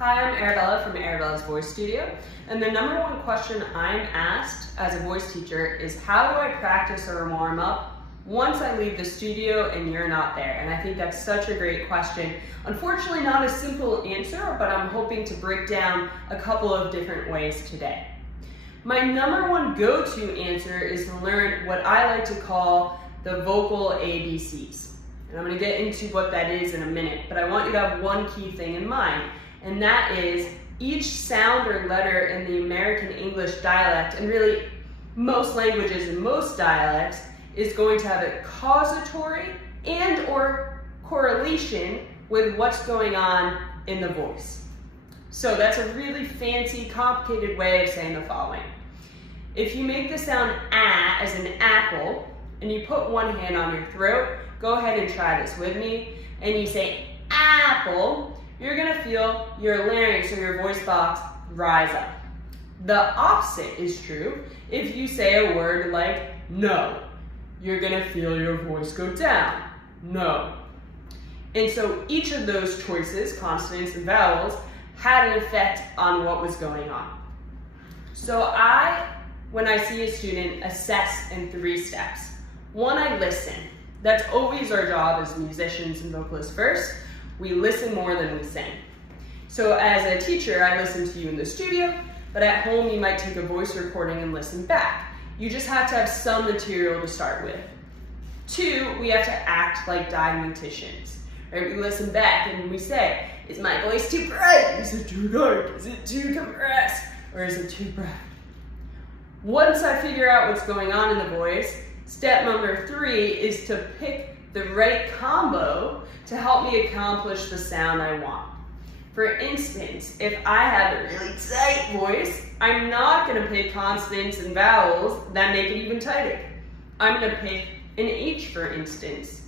Hi, I'm Arabella from Arabella's Voice Studio, and the number one question I'm asked as a voice teacher is how do I practice or warm up once I leave the studio and you're not there? And I think that's such a great question. Unfortunately, not a simple answer, but I'm hoping to break down a couple of different ways today. My number one go-to answer is to learn what I like to call the vocal ABCs. And I'm going to get into what that is in a minute, but I want you to have one key thing in mind. And that is each sound or letter in the American English dialect, and really most languages and most dialects, is going to have a causatory and or correlation with what's going on in the voice. So that's a really fancy, complicated way of saying the following. If you make the sound A as an apple, and you put one hand on your throat, go ahead and try this with me, and you say apple, you're gonna feel your larynx or your voice box rise up. The opposite is true if you say a word like no. You're gonna feel your voice go down, no. And so each of those choices, consonants and vowels, had an effect on what was going on. So when I see a student, assess in 3 steps. 1, I listen. That's always our job as musicians and vocalists first. We listen more than we sing. So as a teacher, I listen to you in the studio, but at home you might take a voice recording and listen back. You just have to have some material to start with. 2, we have to act like diagnosticians. Right? We listen back and we say, is my voice too bright? Is it too dark? Is it too compressed? Or is it too bright? Once I figure out what's going on in the voice, step number 3 is to pick the right combo to help me accomplish the sound I want. For instance, if I have a really tight voice, I'm not going to pick consonants and vowels that make it even tighter. I'm going to pick an H, for instance,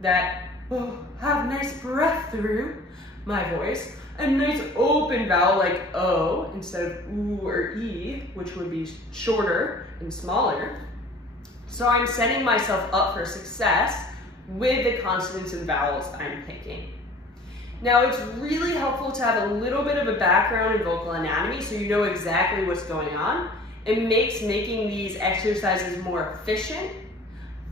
that will have nice breath through my voice, a nice open vowel like O instead of oo or E, which would be shorter and smaller. So I'm setting myself up for success with the consonants and vowels I'm picking. Now it's really helpful to have a little bit of a background in vocal anatomy so you know exactly what's going on. It makes making these exercises more efficient,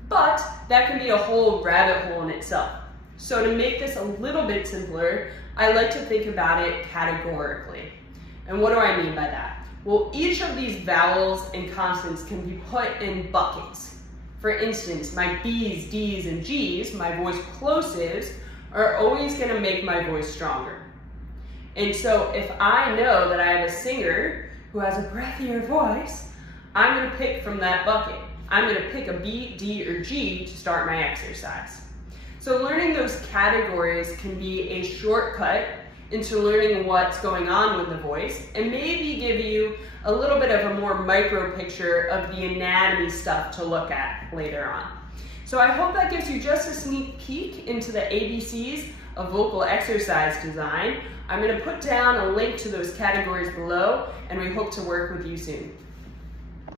but that can be a whole rabbit hole in itself. So to make this a little bit simpler, I like to think about it categorically. And what do I mean by that? Well, each of these vowels and consonants can be put in buckets. For instance, my B's, D's, and G's, my voice plosives, are always going to make my voice stronger. And so if I know that I have a singer who has a breathier voice, I'm going to pick from that bucket. I'm going to pick a B, D, or G to start my exercise. So learning those categories can be a shortcut into learning what's going on with the voice and maybe give you a little bit of a more micro picture of the anatomy stuff to look at later on. So I hope that gives you just a sneak peek into the ABCs of vocal exercise design. I'm going to put down a link to those categories below, and we hope to work with you soon.